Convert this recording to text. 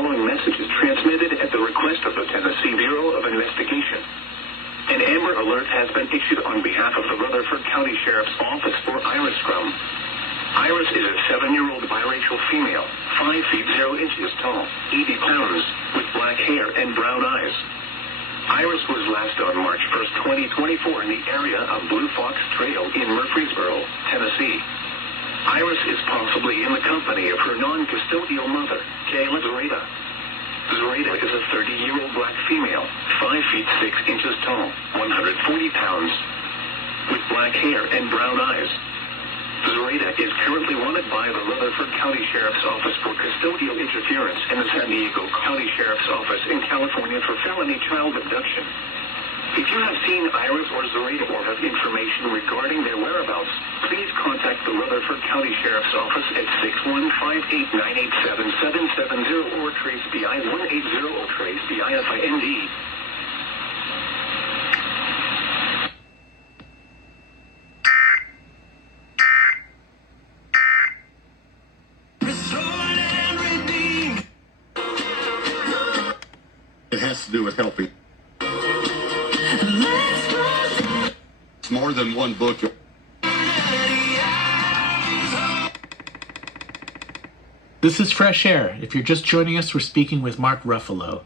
following message is transmitted at the request of the Tennessee Bureau of Investigation. An Amber Alert has been issued on behalf of the Rutherford County Sheriff's Office for Iris Scrum. Iris is a 7-year-old biracial female, 5 feet 0 inches tall, 80 pounds, with black hair and brown eyes. Iris was last on March 1st, 2024 in the area of Blue Fox Trail in Murfreesboro, Tennessee. Iris is possibly in the company of her non-custodial mother, Kayla Zareda. Zareda is a 30-year-old black female, 5 feet 6 inches tall, 140 pounds, with black hair and brown eyes. Zareda is currently wanted by the Rutherford County Sheriff's Office for custodial interference and the San Diego County Sheriff's Office in California for felony child abduction. If you have seen Iris or Zareda or have information regarding their whereabouts, please contact the Rutherford County Sheriff's Office at 615-898-7770 or trace BI 180 or trace BIFIND. It has to do with helping. It's more than one book. This is Fresh Air. If you're just joining us, we're speaking with Mark Ruffalo.